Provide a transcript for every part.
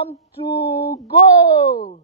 time to go.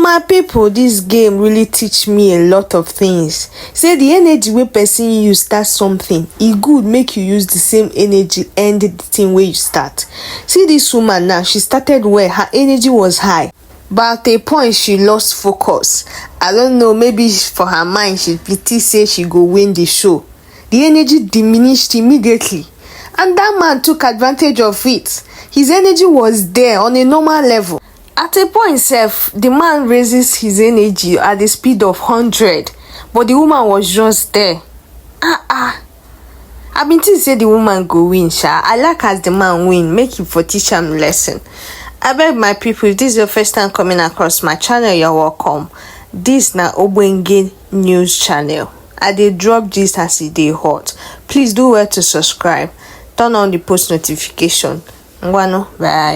My people, this game really teach me a lot of things. Say the energy wey person use start something, e good make you use the same energy end the thing where you start. See this woman now, she started where her energy was high, but at a point she lost focus. I don't know, maybe for her mind she pity say she go win the show. The energy diminished immediately, and that man took advantage of it. His energy was there on a normal level. At a point sef, the man raises his energy at the speed of 100, but the woman was just there. I been think say the woman go win sha. I like as the man win, make him for teach am lesson. I beg my people, if this is your first time coming across my channel, you're welcome. This na Ogbonge news channel. I dey drop this as e dey hot. Please do well to subscribe, turn on the post notification. Ngwanu, bye.